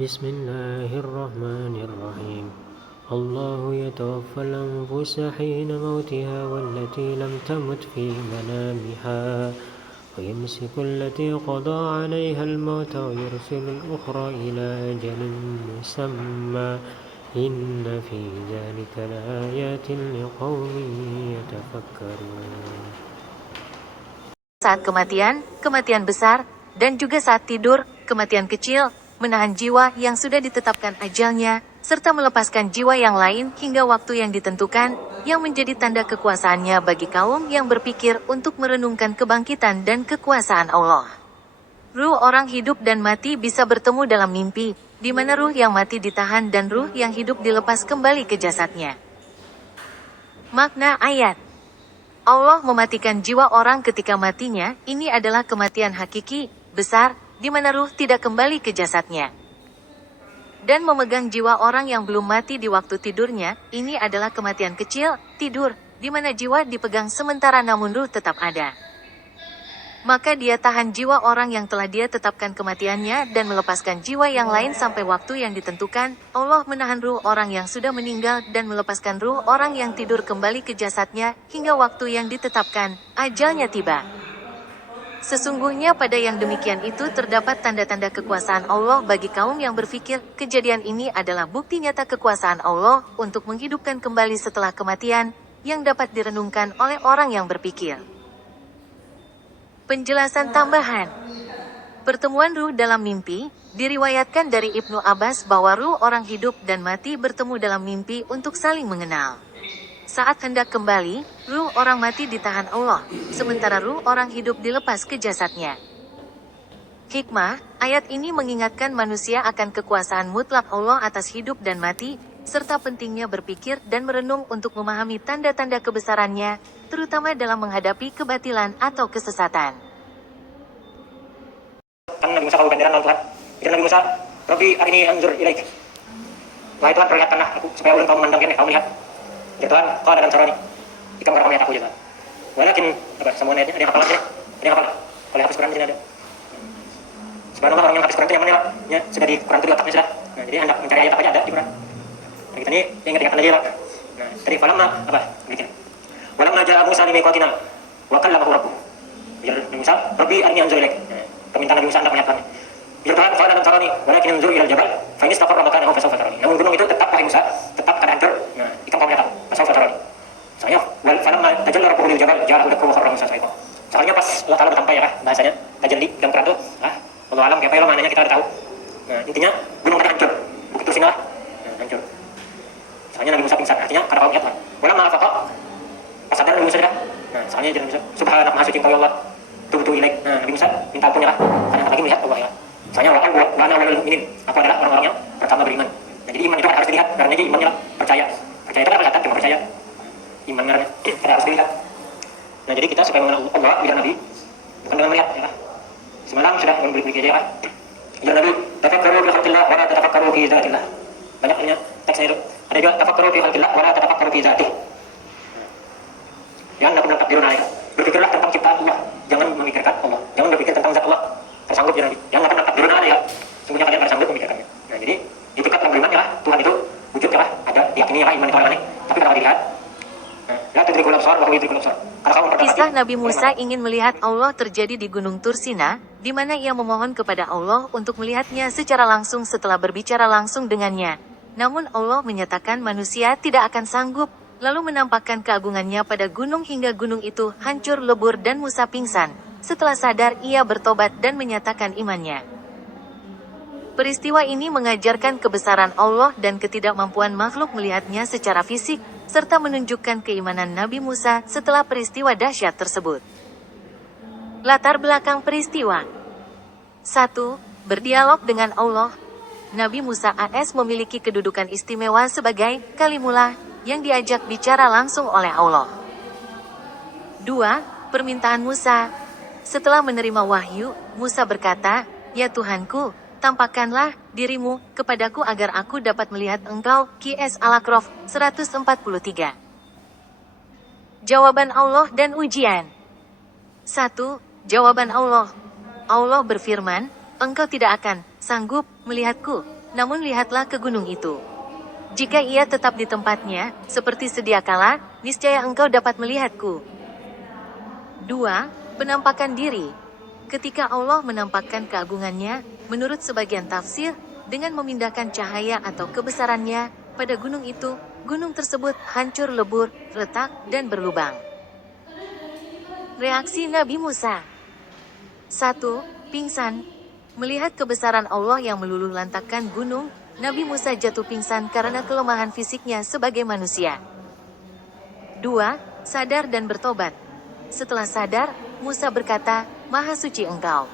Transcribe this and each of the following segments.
بسم الله الرحمن الرحيم الله يتوفى الأنفس حين موتها والتي لم تمت في منامها ويمسك التي قضى عليها الموت ويرسل الأخرى إلى أجل مسمى إن في ذلك لآيات لقوم يتفكرون. Saat kematian, kematian besar, dan juga saat tidur, kematian kecil, menahan jiwa yang sudah ditetapkan ajalnya, serta melepaskan jiwa yang lain hingga waktu yang ditentukan, yang menjadi tanda kekuasaannya bagi kaum yang berpikir untuk merenungkan kebangkitan dan kekuasaan Allah. Ruh orang hidup dan mati bisa bertemu dalam mimpi, di mana ruh yang mati ditahan dan ruh yang hidup dilepas kembali ke jasadnya. Makna ayat: Allah mematikan jiwa orang ketika matinya, ini adalah kematian hakiki, besar, di mana ruh tidak kembali ke jasadnya. Dan memegang jiwa orang yang belum mati di waktu tidurnya, ini adalah kematian kecil, tidur, di mana jiwa dipegang sementara namun ruh tetap ada. Maka dia tahan jiwa orang yang telah dia tetapkan kematiannya dan melepaskan jiwa yang lain sampai waktu yang ditentukan. Allah menahan ruh orang yang sudah meninggal dan melepaskan ruh orang yang tidur kembali ke jasadnya hingga waktu yang ditetapkan, ajalnya tiba. Sesungguhnya pada yang demikian itu terdapat tanda-tanda kekuasaan Allah bagi kaum yang berpikir. Kejadian ini adalah bukti nyata kekuasaan Allah untuk menghidupkan kembali setelah kematian, yang dapat direnungkan oleh orang yang berpikir. Penjelasan tambahan. Pertemuan ruh dalam mimpi, diriwayatkan dari Ibnu Abbas bahwa ruh orang hidup dan mati bertemu dalam mimpi untuk saling mengenal. Saat hendak kembali, ruh orang mati ditahan Allah, sementara ruh orang hidup dilepas ke jasadnya. Hikmah, ayat ini mengingatkan manusia akan kekuasaan mutlak Allah atas hidup dan mati, serta pentingnya berpikir dan merenung untuk memahami tanda-tanda kebesarannya, terutama dalam menghadapi kebatilan atau kesesatan. Kan Nabi Musa kalau gandaran lawan Tuhan. Itu Nabi Musa, Rabbi arini anzur ilaik. Wahai Tuhan, perlihatkanlah aku supaya ulun kau memandang kene, kau melihat. Ya Tuhan, kau ada cara nih. Ikam kau melihat aku ya Tuhan. Walakin apa semua ayatnya ada yang hafal aja. Ada yang hafal. Kalau hafal Quran di sini ada. Subhanallah, orang yang hafal Quran itu yang mana ya? Sudah di Quran itu di otaknya sudah. Nah, jadi hendak mencari ayat apa aja ada di Quran. Nah, kita ini yang ingat-ingat lagi Pak. Nah, tadi falamma apa? Bikin. Walamma ja'a Musa limiqatina wa kallamahu rabbuh. Ya Nabi Musa, Rabbi arini anzur ilaik. Permintaan Nabi Musa hendak melihat kami. Ya Tuhan, kau akan tarani, walakin anzur ilal jabal, fa in istaqarra makanahu fa sawfa tarani. Namun gunung itu tetap wahai Musa, tetap akan hancur. Nah, ikam kau melihat aku, fa sawfa tarani. Soalnya wal falamma tajalla rabbuhu lil jabal, ja'alahu dakkan wa kharra Musa sa'iqa. Soalnya pas Allah Taala bertampai ya, bahasanya tajalli dalam Quran itu, Allah alam kayak apa maknanya kita udah tahu. Nah, intinya gunung tadi hancur. Begitu sini lah. Nah, hancur. Soalnya Nabi Musa pingsan, artinya karena kau lihat Tuhan. Walamma afaqa, pas sadar Nabi Musa dah. Nah, soalnya Nabi Musa, subhanallah maha suci engkau ya Allah. Tubuh ilaik. Nah, Nabi Musa minta ampunnya lah. Karena lagi melihat Allah ya. Soalnya Allah kan wana walul mukminin. Aku adalah orang-orang yang pertama beriman. Nah, jadi iman itu harus dilihat. Karena jadi imannya lah percaya. Percaya itu kan kelihatan cuma percaya. Iman karena harus dilihat. Nah, jadi kita supaya mengenal Allah biar Nabi bukan dengan melihat ya. Semalam sudah membeli aja ya. Ya Nabi, tafakkaru fi khalqillah wa la tatafakkaru fi dzatillah. Banyak punya teksnya itu. Ada juga tafakkaru fi khalqillah wa la tatafakkaru fi dzatih. Yang hendak takdirun alaika. Berpikirlah tentang ciptaan Allah, jangan memikirkan Allah. Jangan berpikir tentang zat Allah. Tersanggup ya Nabi. Yang akan takdirun alaika. Sungguhnya kalian tersanggup memikirkannya. Nah, jadi itu kan beriman ya, Tuhan itu wujud ya, ada diyakini ya iman itu orang aneh. Tapi kalau dilihat, la tudrikul absar wa huwa yudrikul absar. Kisah Nabi Musa ingin melihat Allah terjadi di Gunung Tursina, di mana ia memohon kepada Allah untuk melihatnya secara langsung setelah berbicara langsung dengannya. Namun Allah menyatakan manusia tidak akan sanggup, lalu menampakkan keagungannya pada gunung hingga gunung itu hancur lebur dan Musa pingsan. Setelah sadar ia bertobat dan menyatakan imannya. Peristiwa ini mengajarkan kebesaran Allah dan ketidakmampuan makhluk melihatnya secara fisik, serta menunjukkan keimanan Nabi Musa setelah peristiwa dahsyat tersebut. Latar belakang peristiwa. 1. Berdialog dengan Allah. Nabi Musa AS memiliki kedudukan istimewa sebagai kalimullah yang diajak bicara langsung oleh Allah. 2. Permintaan Musa. Setelah menerima wahyu, Musa berkata, "Ya Tuhanku, tampakkanlah dirimu kepadaku agar aku dapat melihat engkau." QS Al-A'raf 143. Jawaban Allah dan ujian. 1. Jawaban Allah. Allah berfirman, "Engkau tidak akan sanggup melihatku." namun lihatlah ke gunung itu. Jika ia tetap di tempatnya, seperti sedia kala, niscaya engkau dapat melihatku. 2. Penampakan diri. Ketika Allah menampakkan keagungannya, menurut sebagian tafsir, dengan memindahkan cahaya atau kebesarannya, pada gunung itu, gunung tersebut hancur lebur, retak, dan berlubang. Reaksi Nabi Musa. 1. Pingsan. Melihat kebesaran Allah yang meluluh lantakkan gunung, Nabi Musa jatuh pingsan karena kelemahan fisiknya sebagai manusia. 2. Sadar dan bertobat. Setelah sadar, Musa berkata, "Maha suci Engkau.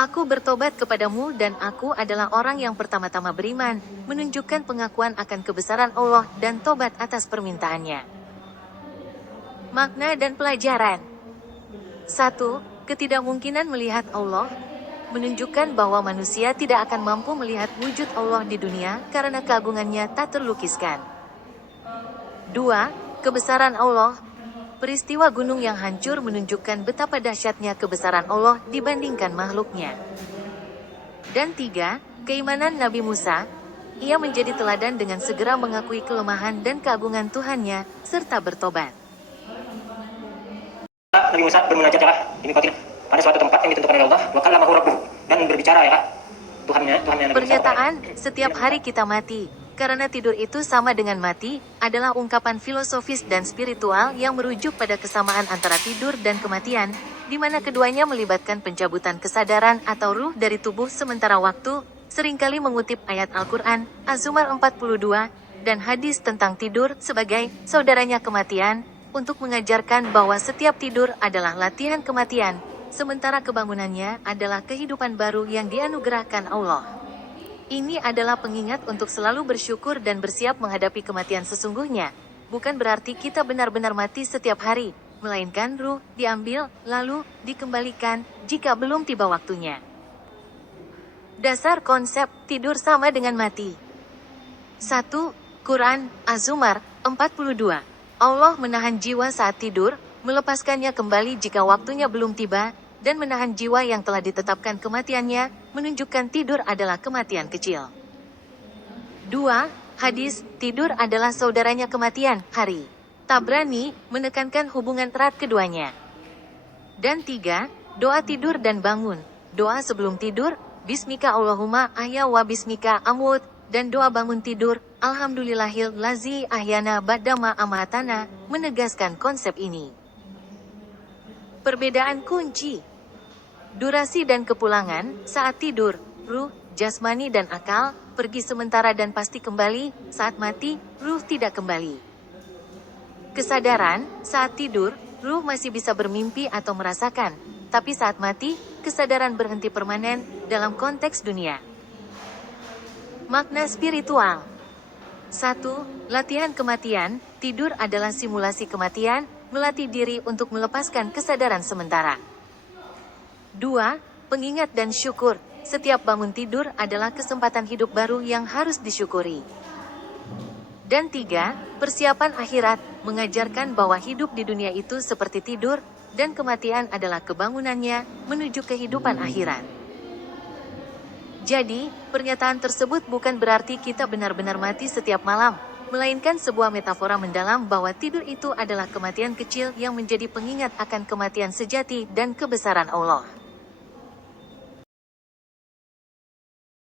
Aku bertobat kepadamu dan aku adalah orang yang pertama-tama beriman," menunjukkan pengakuan akan kebesaran Allah dan tobat atas permintaannya. Makna dan pelajaran. 1. Ketidakmungkinan melihat Allah menunjukkan bahwa manusia tidak akan mampu melihat wujud Allah di dunia karena keagungannya tak terlukiskan. 2. Kebesaran Allah. Peristiwa gunung yang hancur menunjukkan betapa dahsyatnya kebesaran Allah dibandingkan makhluknya. Dan 3. Keimanan Nabi Musa. Ia menjadi teladan dengan segera mengakui kelemahan dan keagungan Tuhannya, serta bertobat. Nabi Musa bermunajat ya ini pada suatu tempat yang ditentukan oleh Allah, wa kallamahu rabbuh, dan berbicara ya Tuhannya Nabi Pernyataan, Musa. setiap hari kita mati, karena tidur itu sama dengan mati, adalah ungkapan filosofis dan spiritual yang merujuk pada kesamaan antara tidur dan kematian, di mana keduanya melibatkan pencabutan kesadaran atau ruh dari tubuh sementara waktu, seringkali mengutip ayat Al-Quran, Az-Zumar 42, dan hadis tentang tidur sebagai saudaranya kematian, untuk mengajarkan bahwa setiap tidur adalah latihan kematian, sementara kebangunannya adalah kehidupan baru yang dianugerahkan Allah. Ini adalah pengingat untuk selalu bersyukur dan bersiap menghadapi kematian sesungguhnya. Bukan berarti kita benar-benar mati setiap hari, melainkan ruh diambil, lalu dikembalikan, jika belum tiba waktunya. Dasar konsep tidur sama dengan mati. 1. Quran, Az-Zumar 42. Allah menahan jiwa saat tidur, melepaskannya kembali jika waktunya belum tiba, dan menahan jiwa yang telah ditetapkan kematiannya, menunjukkan tidur adalah kematian kecil. 2. Hadis, tidur adalah saudaranya kematian, hari. Tabrani, menekankan hubungan erat keduanya. Dan 3. Doa tidur dan bangun. Doa sebelum tidur, Bismika Allahumma ahya wa bismika amut, dan doa bangun tidur, Alhamdulillahil lazi ahyana ba'dama amatana, menegaskan konsep ini. Perbedaan kunci. Durasi dan kepulangan, saat tidur, ruh, jasmani dan akal, pergi sementara dan pasti kembali, saat mati, ruh tidak kembali. Kesadaran, saat tidur, ruh masih bisa bermimpi atau merasakan, tapi saat mati, kesadaran berhenti permanen, dalam konteks dunia. Makna spiritual. 1. Latihan kematian, tidur adalah simulasi kematian, melatih diri untuk melepaskan kesadaran sementara. 2. Pengingat dan syukur, setiap bangun tidur adalah kesempatan hidup baru yang harus disyukuri. Dan 3. Persiapan akhirat, mengajarkan bahwa hidup di dunia itu seperti tidur, dan kematian adalah kebangunannya, menuju kehidupan akhirat. Jadi, pernyataan tersebut bukan berarti kita benar-benar mati setiap malam, melainkan sebuah metafora mendalam bahwa tidur itu adalah kematian kecil yang menjadi pengingat akan kematian sejati dan kebesaran Allah.